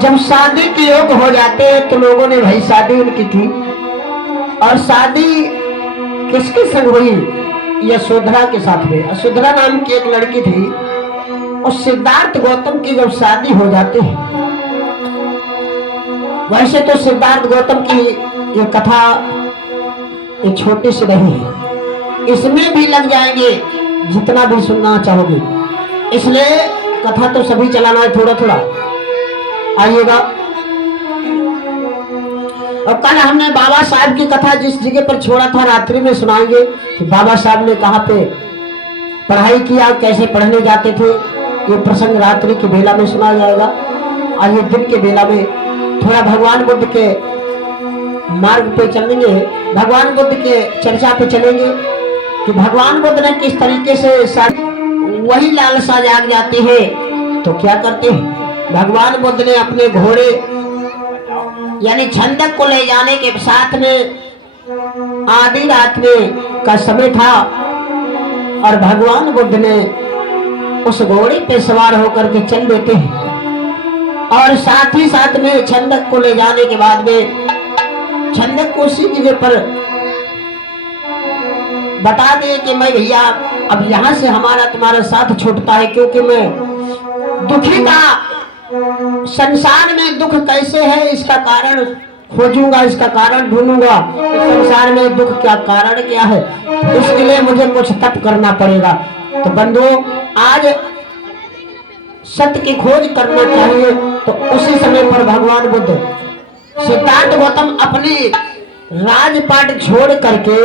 जब शादी के योग हो जाते हैं तो लोगों ने भाई शादी उनकी की। और शादी किसके संग हुई? यशोधरा के साथ में। यशोधरा नाम की एक लड़की थी और सिद्धार्थ गौतम की जब शादी हो जाती है, वैसे तो सिद्धार्थ गौतम की ये कथा ये छोटी सी नहीं है, इसमें भी लग जाएंगे जितना भी सुनना चाहोगे, इसलिए कथा तो सभी चलाना है थोड़ा थोड़ा। आइएगा। और कल हमने बाबा साहब की कथा जिस जगह पर छोड़ा था रात्रि में सुनाएंगे कि बाबा साहब ने कहां पे पढ़ाई किया, कैसे पढ़ने जाते थे, ये प्रसंग रात्रि की बेला में सुना जाएगा। आइए दिन के बेला में थोड़ा भगवान बुद्ध के मार्ग पे चलेंगे, भगवान बुद्ध के चर्चा पे चलेंगे कि भगवान बुद्ध ने किस तरीके से वही लालसा जाग जाती है तो क्या करते हैं। भगवान बुद्ध ने अपने घोड़े यानी छंदक को ले जाने के साथ में आधी रात में का समय था और भगवान बुद्ध ने उस घोड़े पे सवार होकर के चल देते हैं और साथ ही साथ में छंदक को ले जाने के बाद में छंदक को उसी जगह पर बता दे कि मैं भैया अब यहां से हमारा तुम्हारा साथ छूटता है, क्योंकि मैं दुखी था, संसार में दुख कैसे है इसका कारण खोजूंगा, इसका कारण ढूंढूंगा, संसार में दुख क्या कारण क्या है, इसके लिए मुझे कुछ तप करना पड़ेगा। तो बंधुओं आज सत्य की खोज करना चाहिए। तो उसी समय पर भगवान बुद्ध सिद्धार्थ गौतम अपनी राजपाट छोड़ करके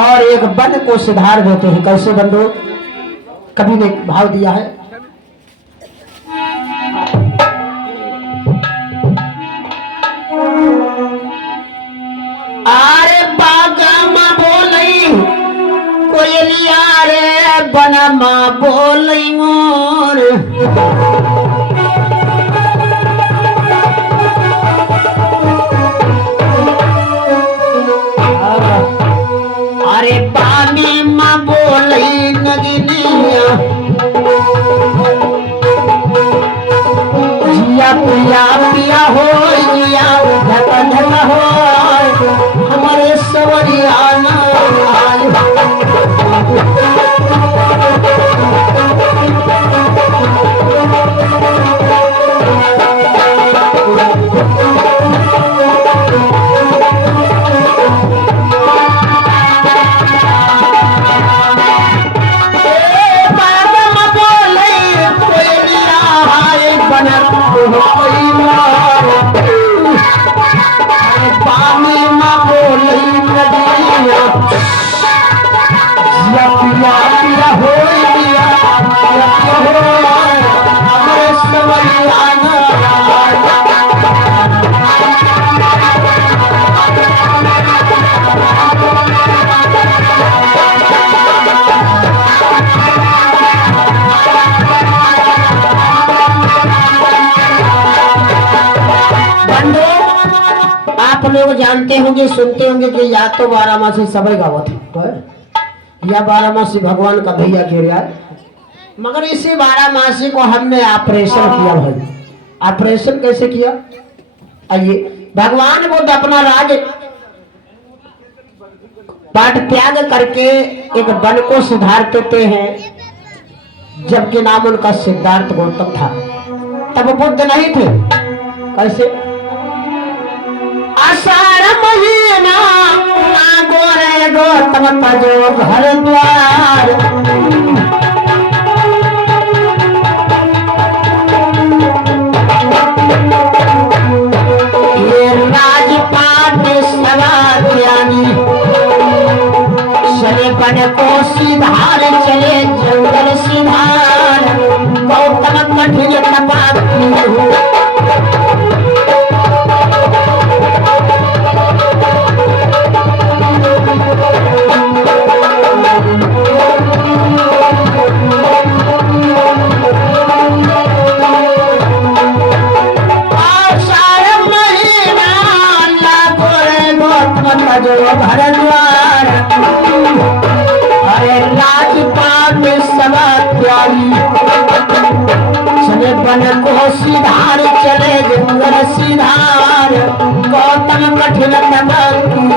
और एक वन को सिधार देते हैं। कैसे बंधुओं? कभी ने भाव दिया है। आरे बागमा बोलई कोयलिया रे बनमा बोलई मोर, अरे बामी माँ बोलई नगिनिया जिया पिया पिया हो जिया धका धका हो हमारे सवरिया लोग जानते होंगे, सुनते होंगे कि या तो बारामासी सबई गावत है या बारामासी भगवान का भैया कह रहा है, मगर इसी बारामासी को हमने ऑपरेशन किया भाई। ऑपरेशन कैसे किया? आइए। भगवान बुद्ध अपना राज पाठ त्याग करके एक वन को सुधार देते हैं, जबकि नाम उनका सिद्धार्थ गौतम था। तब बुद्ध नहीं थे। कैसे? आषाढ़ महीना गोरे गौतम जो घर द्वार, ये राजपाट सवा ज्ञानी चले बन को सिधार, चले जंगल सिधार, गौतम कठिन तपा घर द्वार, अरे राजपाट सवा त्यागी चले मन को सिधार चले जंगल सिधार गौतम कठिन तपस्वी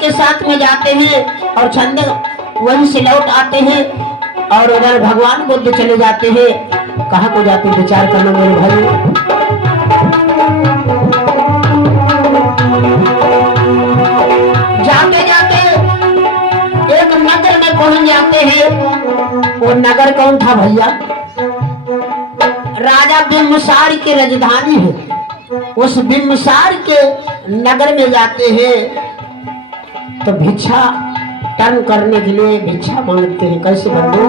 के साथ में जाते हैं और छंद वहीं से लौट आते हैं और उधर भगवान बुद्ध चले जाते हैं। कहाँ को जाते विचार करना मेरे भाई। जाते जाते एक नगर में पहुंच जाते हैं। वो नगर कौन था भैया? राजा बिम्बसार की राजधानी है। उस बिम्बसार के नगर में जाते हैं तो भिक्षा टर्न करने के लिए भिक्षा मांगते हैं। कैसे बंधु?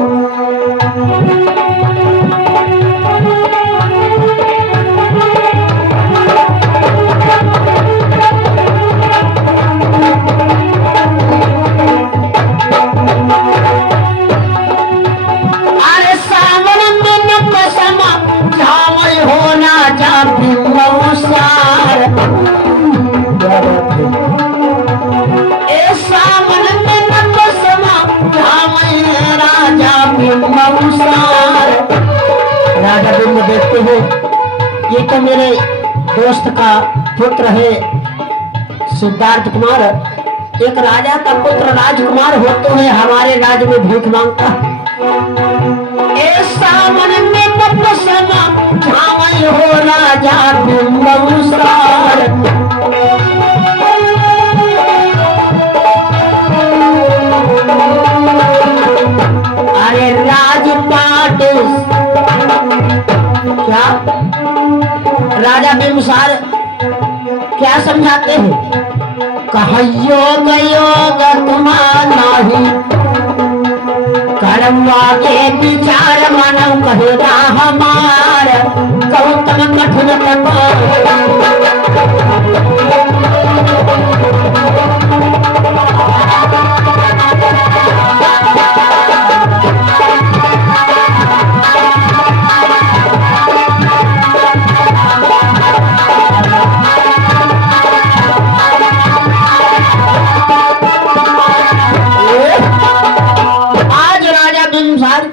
अरे सावन में न पसमा जावई होना जा बिम्बसार राजा बिंब देखते हो ये तो मेरे दोस्त का पुत्र है सिद्धार्थ कुमार। एक राजा का पुत्र राजकुमार हो तो है हमारे राज्य में भीख मांगता। ऐसा मन में तपस्या झामय हो राजा बिंबसार। अरे राजपाट क्या राजा बिम्बसार क्या समझाते हैं? कहयोग योग तुम्हारा नहीं कर्मवा के विचार मानव कहेगा हमार गौतम कठिन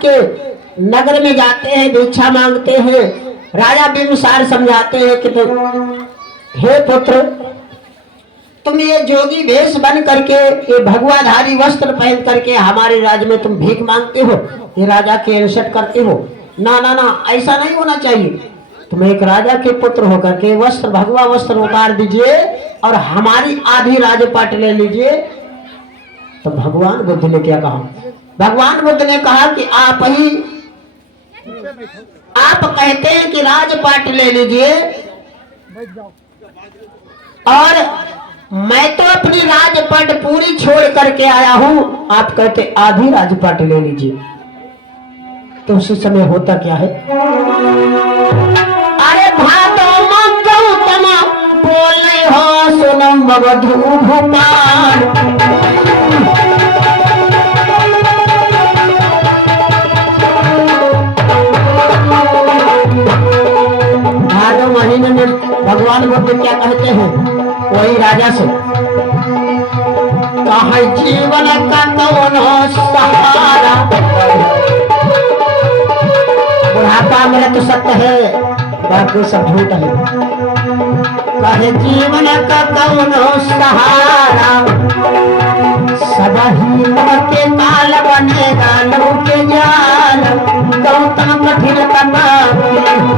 के नगर में जाते हैं भिक्षा मांगते हैं। राजा बिम्बसार समझाते हैं कि तुम हे पुत्र तुम ये जोगी वेश बन करके ये भगवाधारी वस्त्र पहन करके हमारे राज्य में तुम भीख मांगते हो, ये राजा के इनसल्ट करते हो। ना ना ना ऐसा नहीं होना चाहिए। तुम एक राजा के पुत्र होकर के वस्त्र भगवा वस्त्र उतार दीजिए और हमारी आधी राजपाट ले लीजिए। तो भगवान बुद्ध ने क्या कहा? भगवान बुद्ध ने कहा कि आप कहते हैं कि राजपाट ले लीजिए और मैं तो अपनी राजपाट पूरी छोड़ करके आया हूं, आप कहते आधी राजपाट ले लीजिए। तो उसी समय होता क्या है? अरे भातो गौतम बोले हो सुनम मगधु भूपाल। महीने में भगवान बुद्ध क्या कहते हैं वही राजा से? कहा जीवन का कौन सहारा। बुढ़ापा मेरा तो सत्य है बाकी सब झूठ है। कहे जीवन का कौन सहारा सदा ही के काल बनेगा लहू के जाल गौतम कठिन तपस्या।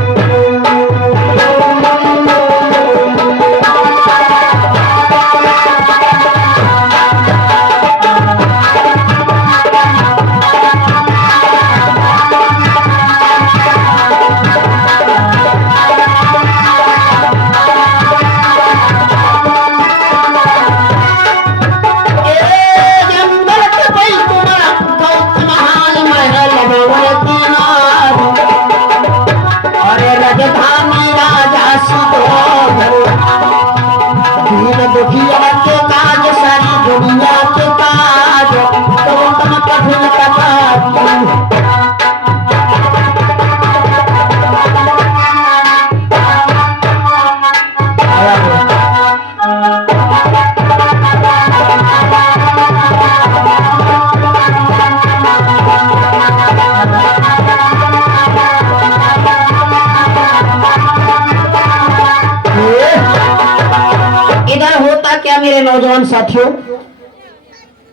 मेरे नौजवान साथियों,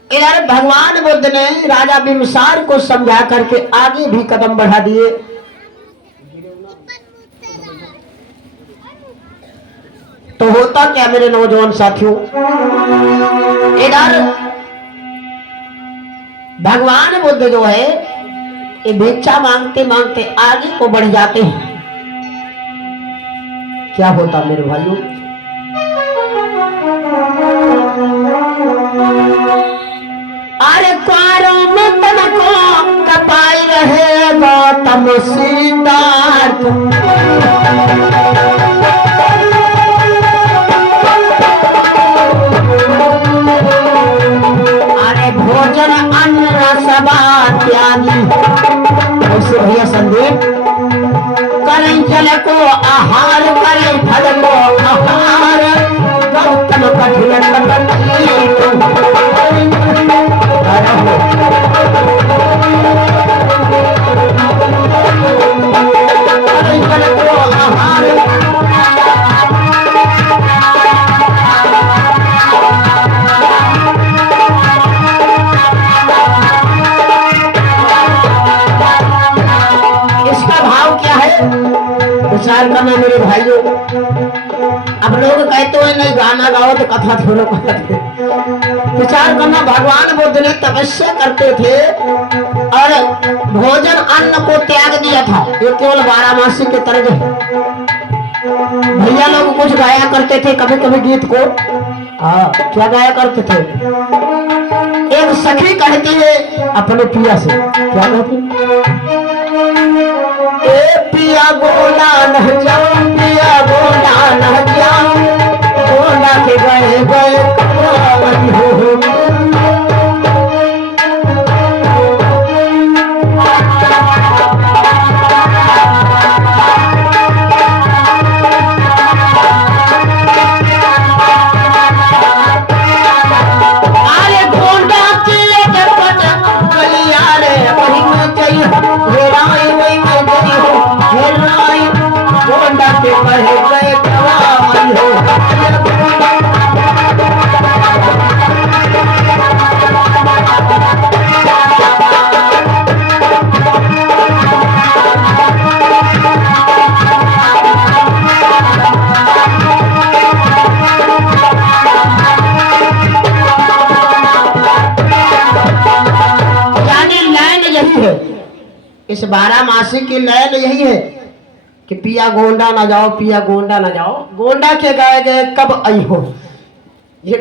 इधर भगवान बुद्ध ने राजा बिम्बिसार को समझा करके आगे भी कदम बढ़ा दिए। तो होता क्या मेरे नौजवान साथियों, इधर भगवान बुद्ध जो है ये भिक्षा मांगते मांगते आगे को बढ़ जाते हैं। क्या होता मेरे भाइयों, अरे क्वारों में तनको कपाई रहे गौतम सिद्धार्थ, अरे भोजन अन्न सबा त्यागी, ऐसे भैया संदीप करें जल को आहार करें फल को आहार, गौतम कठिन जल को आहार। इसका भाव क्या है विचार करना मेरे भाइयों। अब लोग कहते हैं नहीं गाना गाओ तो कथा थोड़ा कहते, विचार करना। भगवान बुद्ध ने तपस्या करते थे और भोजन अन्न को त्याग दिया था। ये केवल 12 मासी के तर्ज है। भैया लोग कुछ गाया करते थे कभी कभी गीत को। हाँ, क्या गाया करते थे, एक सखी कहती है अपने पिया से, क्या कहती, ए पिया गोला न जाओ, पिया गोला न जाओ, गोला के गए गए कौन हो। अरे गोंडा के जपट गलियारे वही में चाहिए, हेराई वही में गई हो, हेराई गोंडा के कहे गए कवाई हो। यानी लाइन यही है, इस 12 मासी की लाइन यही है कि पिया गोंडा ना जाओ, पिया गोंडा ना जाओ, गोंडा के गए गए कब आई हो। ये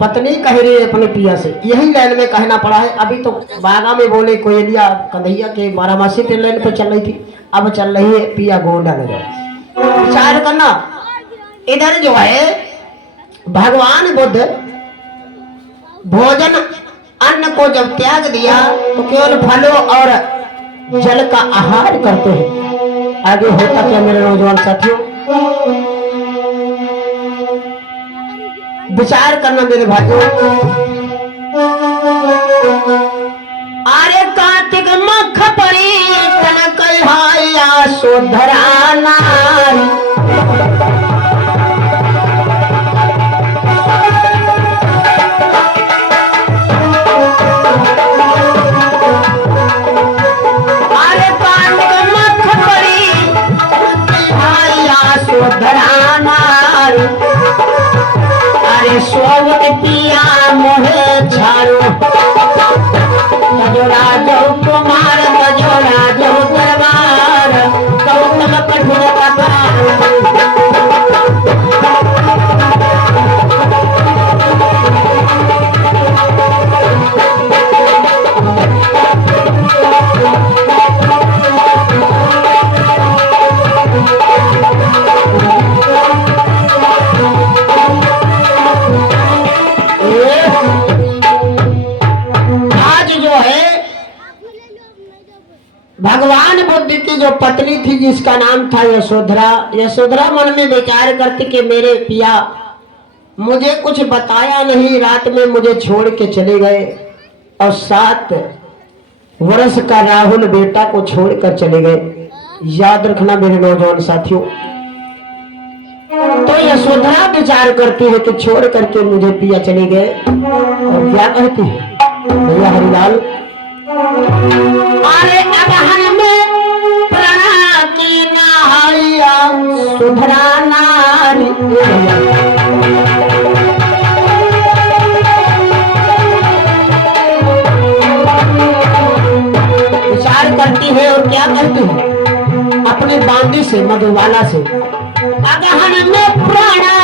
पत्नी कह रही है अपने पिया से, यही लाइन में कहना पड़ा है। अभी तो बागा में बोले कोयलिया कंधैया के 12 मासी के लाइन पे चल रही थी, अब चल रही है पिया गोंडा ना जाओ। विचार करना, इधर जो है भगवान बुद्ध भोजन अन्न को जब त्याग दिया तो केवल फलों और जल का आहार करते हैं। आगे होता क्या मेरे नौजवान साथियों, विचार करना मेरे भाइयों। अरे कार्तिक मख पड़ी तन कल्हाया सोधराना, अरे सोवत पिया मोहे झाड़ो, तजोरा जो कुमार तजोरा जो दरबार, गौतम कठिन भगवान बुद्ध की जो पत्नी थी जिसका नाम था यशोधरा, यशोधरा मन में विचार करती कि मेरे पिया मुझे कुछ बताया नहीं, रात में मुझे छोड़ के चले गए और 7 वर्ष का राहुल बेटा को छोड़कर चले गए। याद रखना मेरे नौजवान साथियों। तो यशोधरा विचार करती है कि छोड़ करके मुझे पिया चले गए, और क्या कहती है भैया हरिलाल, अरे अगहन में प्रणा की नहाइया सुधरा नारी। विचार करती है और क्या करती है अपने बांदी से मधुबाला से, अगहन में प्राणा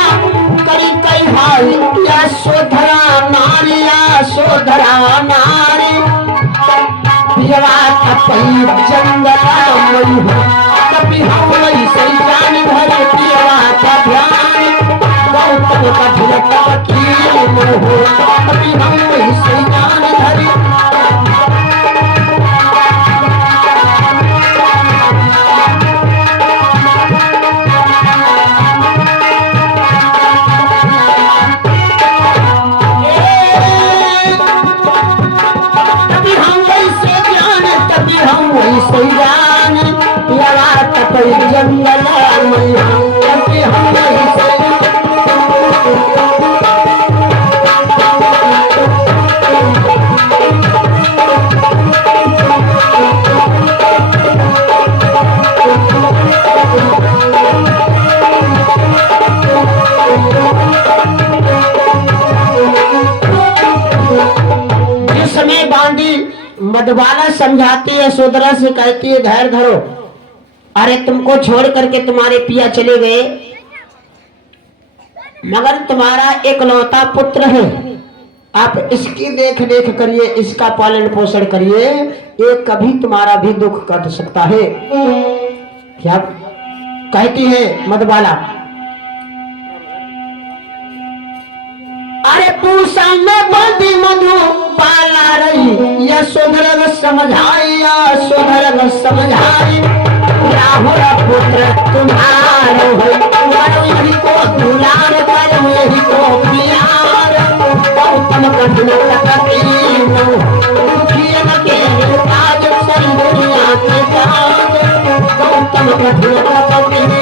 करी कई हाल या सोधरा नारी, या सोधरा नारी पियवा कपई जंगला मई हो, कभी हम वैसे जान भरे पियवा का ध्यान, गौतम का ढिलका की हो, कभी हम वैसे जान धरे। मधुबाला समझाती है, यशोधरा से कहती है धैर्य धरो, अरे तुमको छोड़ करके तुम्हारे पिया चले गए, मगर तुम्हारा एकलौता पुत्र है, आप इसकी देख रेख करिए, इसका पालन पोषण करिए, ये कभी तुम्हारा भी दुख कट सकता है। क्या कहती है मधुबाला, अरे पूसा में बंदी मधुबाला रही, यशोधरा समझाई, यशोधरा समझाई, राहुल पुत्र तुम्हारो है, यही को दुलार करो, यही को प्यार, गौतम कठिन तकदीर दुखियन के काज, सारी दुनिया के काज, गौतम कठिन तकदीर।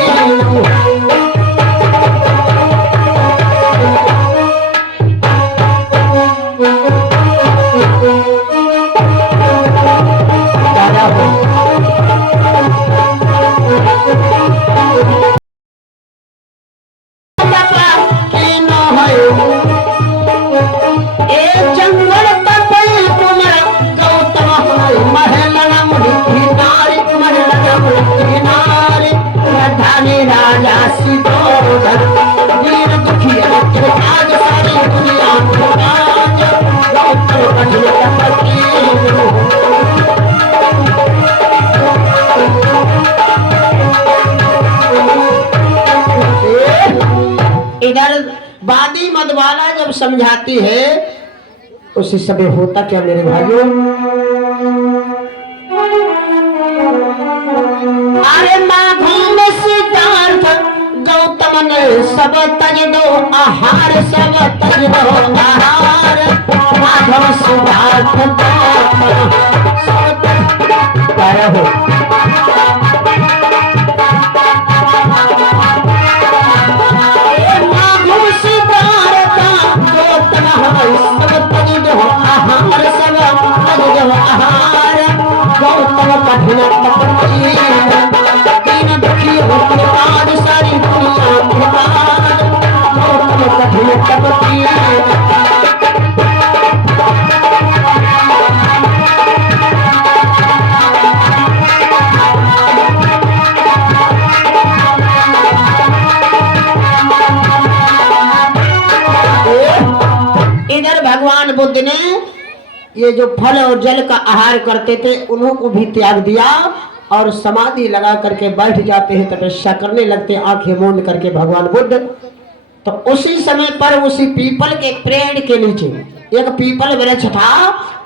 इधर बादी मधुबाला जब समझाती है, उसी समय होता क्या मेरे भाइयों, अरे माघों में सिद्धार्थ गौतम ने सब तज दो आहार, सब तज दो आहार, माघों सिद्धार्थ क्या हो इधर भगवान बुद्ध ने ये जो फल और जल का आहार करते थे उन्हों को भी त्याग दिया और समाधि लगा करके बैठ जाते हैं, तपस्या करने लगते, आंखें मूंद करके भगवान बुद्ध। तो उसी समय पर उसी पीपल के पेड़ के नीचे, एक पीपल वृक्ष था,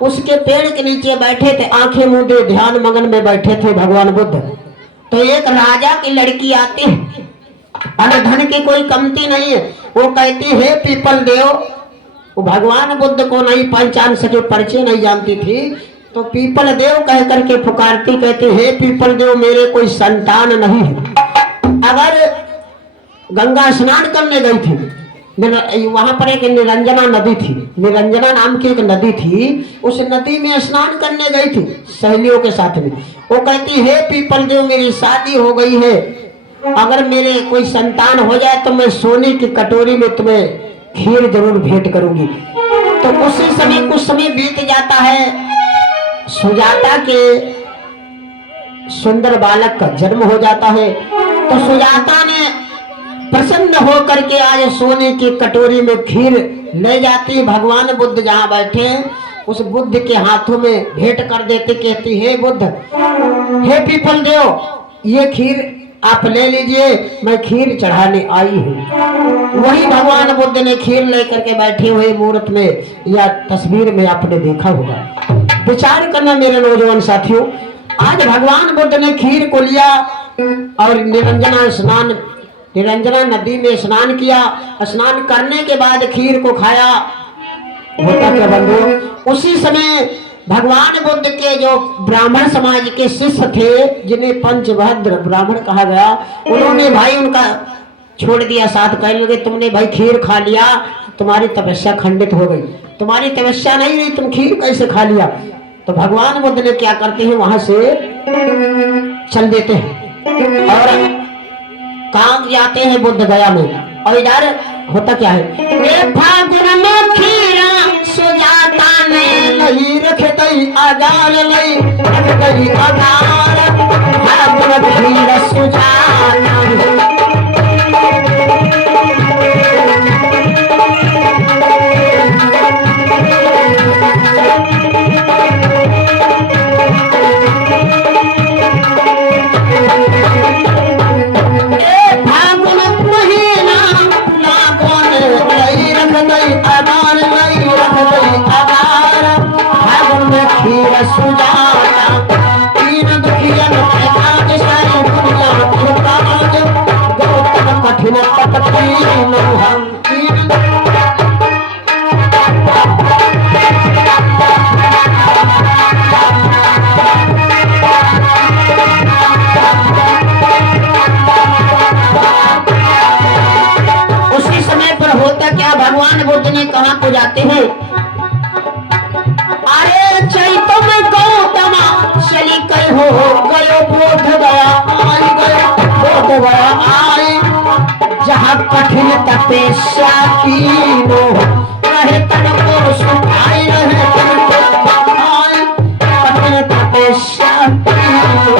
उसके पेड़ के नीचे बैठे थे, आंखें मूंदे ध्यान मगन में बैठे थे भगवान बुद्ध। तो एक राजा की लड़की आती है, धन की कोई कमती नहीं है, वो कहती है पीपल देव, वो भगवान बुद्ध को नहीं पहचान सके, परिचय नहीं जानती थी, तो पीपल देव कह करके पुकारती, कहती है पीपल देव मेरे कोई संतान नहीं है, अगर गंगा स्नान करने गई थी। वहां पर एक निरंजना नदी थी, निरंजना नाम की एक नदी थी। उस नदी में स्नान करने गई थी सहेलियों के साथ में। वो कहती है पीपल देव मेरी शादी हो गई है, अगर मेरे कोई संतान हो जाए तो मैं सोने की कटोरी में तुम्हें खीर जरूर भेंट करूंगी। तो उसी समय कुछ समय बीत जाता है, सुजाता के सुंदर बालक का जन्म हो जाता है। तो सुजाता ने प्रसन्न होकर के आज सोने की कटोरी में खीर ले जाती, भगवान बुद्ध जहां बैठे उस बुद्ध के हाथों में भेंट कर देती। कहती हे बुद्ध, हे पीपल देव, ये खीर आप ले लीजिए, मैं खीर चढ़ाने आई हूँ। वही भगवान बुद्ध ने खीर लेकर के बैठे हुए मूर्त में या तस्वीर में आपने देखा होगा। विचार करना मेरे नौजवान साथियों, आज भगवान बुद्ध ने खीर को लिया और निरंजना नदी में स्नान किया। स्नान करने के बाद खीर को खाया। होता क्या बंधु, उसी समय भगवान बुद्ध के जो ब्राह्मण समाज के शिष्य थे, जिन्हें पंचभद्र ब्राह्मण कहा गया, उन्होंने भाई उनका छोड़ दिया साथ। कहने लगे तुमने भाई खीर खा लिया, तुम्हारी तपस्या खंडित हो गई। तुम्हारी तपस्या नहीं रही, तुम खीर कैसे खा लिया? तो भगवान बुद्ध ने क्या करते हैं, वहां से चल देते हैं और कहाँ जाते हैं बुद्ध गया में। और इधर होता क्या है, फागुन में खीरा सुजाता ने नहीं रख दई आगार, नहीं रख दई आगार, फागुन खीरा सुजाता। उसी समय पर होता क्या, भगवान बुद्ध ने कहां को जाते हैं, अरे चैतो में गौतमा चली कई हो गयो बोध गया, आई गयो बोध गया आई, जहाँ कठिन तपस्या कीनो रहे तन को सुखाई, रहे तन को सुखाई, कठिन तपस्या कीनो।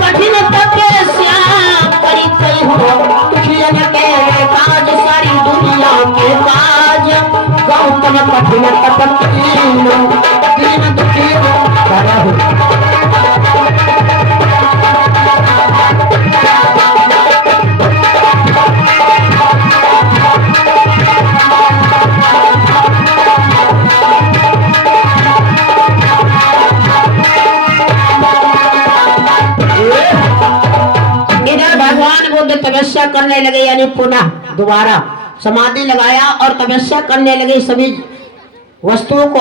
कठिन तपस्या दीन दुखी करहु। इधर भगवान बुद्ध तपस्या करने लगे, यानी पुनः दोबारा समाधि लगाया और तपस्या करने लगे। सभी वस्तुओं को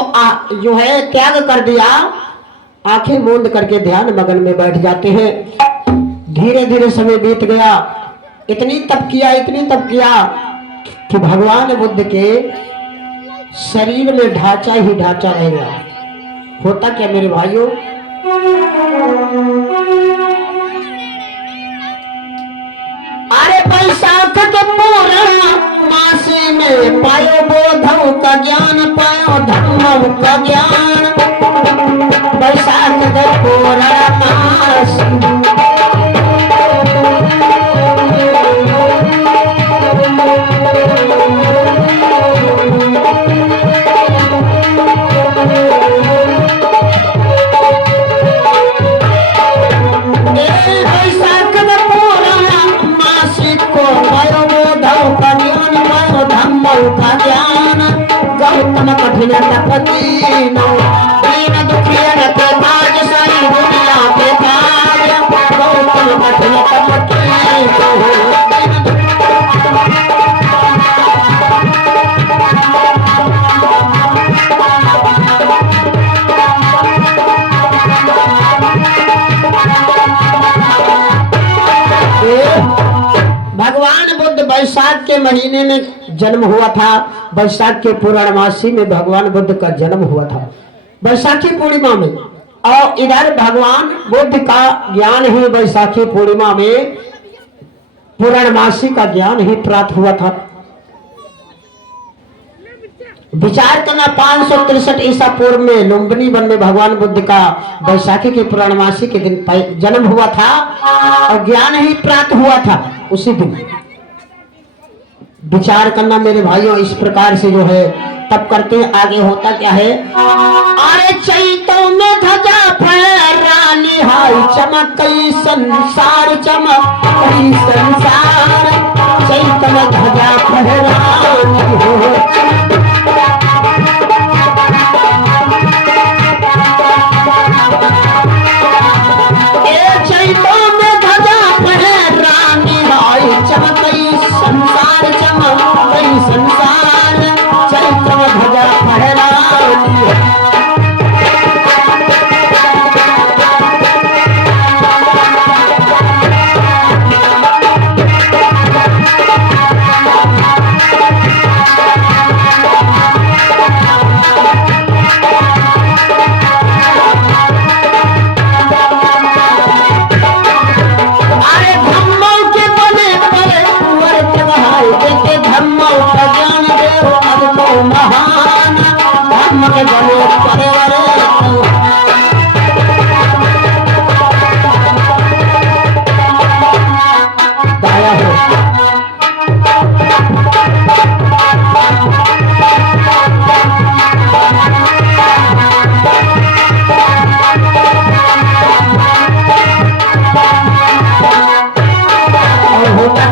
जो है त्याग कर दिया, आंखें मूंद करके ध्यान मगन में बैठ जाते हैं। धीरे धीरे समय बीत गया, इतनी तप किया कि भगवान बुद्ध के शरीर में ढांचा ही ढांचा रह गया। होता क्या मेरे भाइयों, अरे बैसाख के पूर्णिमा मासी में पायो बोधौ का ज्ञान, पायो धर्मौ का ज्ञान, बैसाख के पूर्णिमा मासी। कठिन तपस्या दीन दुखियन के काज, सारी दुनिया के काज, महीने में जन्म हुआ था। वैशाख के पूर्णमासी में भगवान बुद्ध का जन्म हुआ था, वैशाखी पूर्णिमा में। और इधर भगवान बुद्ध का ज्ञान ही वैशाखी पूर्णिमा में पूर्णमासी का ज्ञान ही प्राप्त हुआ था। विचार करना 563 ईसा पूर्व में लुम्बिनी वन में भगवान बुद्ध का वैशाखी की पूर्णमासी के दिन जन्म हुआ था और ज्ञान ही प्राप्त हुआ था उसी दिन। विचार करना मेरे भाइयों, इस प्रकार से जो है तब करते हैं। आगे होता क्या है, अरे चैतों में ध्वजा फहरानी हाय चमक संसार, चमक संसार, चैतों में ध्वजा फहरानी हो।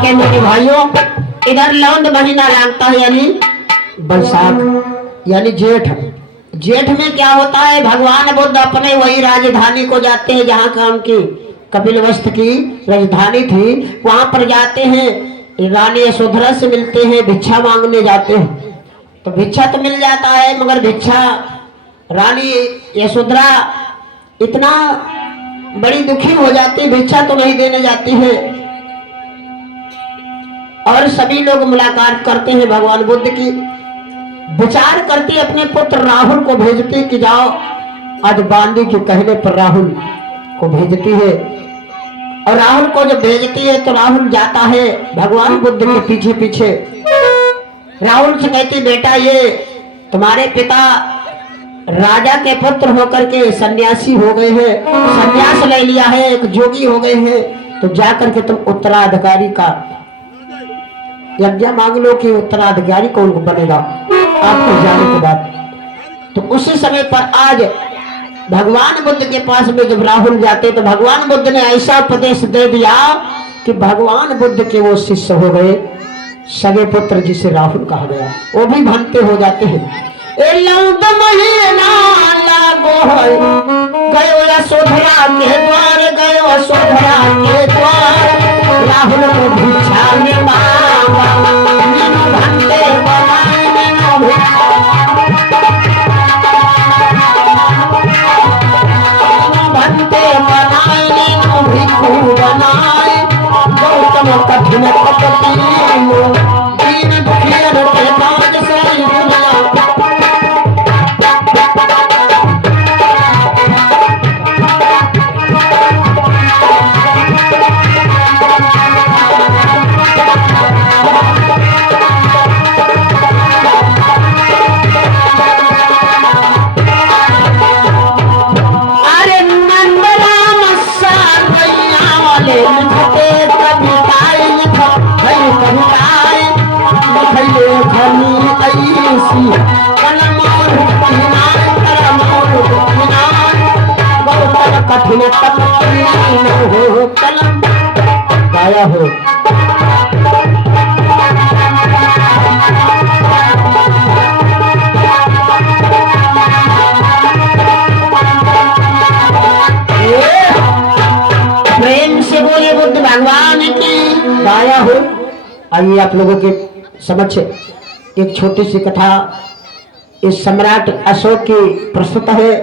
मेरे भाइयों, इधर लौंड महीना लगता है यानी बैसाख यानी जेठ। जेठ में क्या होता है, भगवान बुद्ध अपने वही राजधानी को जाते हैं जहाँ का उनकी कपिलवस्तु की राजधानी थी, वहां पर जाते हैं। रानी यशोधरा से मिलते हैं, भिक्षा मांगने जाते हैं। तो भिक्षा तो मिल जाता है, मगर भिक्षा रानी यशोधरा इतना बड़ी दुखी हो जाती, भिक्षा तो नहीं देने जाती है। और सभी लोग मुलाकात करते हैं भगवान बुद्ध की, विचार करते अपने पुत्र राहुल को भेजती कि जाओ। आज बांदी के कहने पर राहुल को भेजती है, और राहुल को जब भेजती है तो राहुल जाता है भगवान बुद्ध के पीछे पीछे। राहुल से कहती, बेटा ये तुम्हारे पिता राजा के पुत्र होकर के सन्यासी हो गए हैं, सन्यास ले लिया है, एक जोगी हो गए हैं, तो जाकर के तुम उत्तराधिकारी का यज्ञ मांग लो कि उत्तराधिकारी कौन बनेगा आपको जाने के बाद। तो उसी समय पर आज भगवान बुद्ध के पास में जब राहुल जाते तो भगवान बुद्ध ने ऐसा उपदेश दे दिया कि भगवान बुद्ध के वो शिष्य हो गए, सगे पुत्र जिसे राहुल कहा गया, वो भी भंते हो जाते हैं। गयो यशोधरा के द्वार, गयो यशोधरा के द्वार, राहुल को भिक्षा में मांगा, मीनू भंते बनाए, मीनू भंते बनाए, मीनू भिक्षु बनाए। गौतम कठिन कपटी दीन दुखियन के काज से दुनिया। कठिन हो कलम गाया हो। प्रेम से बोले बुद्ध भगवान की गाया हो। आइए आप लोगों के समक्ष एक छोटी सी कथा इस सम्राट अशोक की प्रस्तुत है।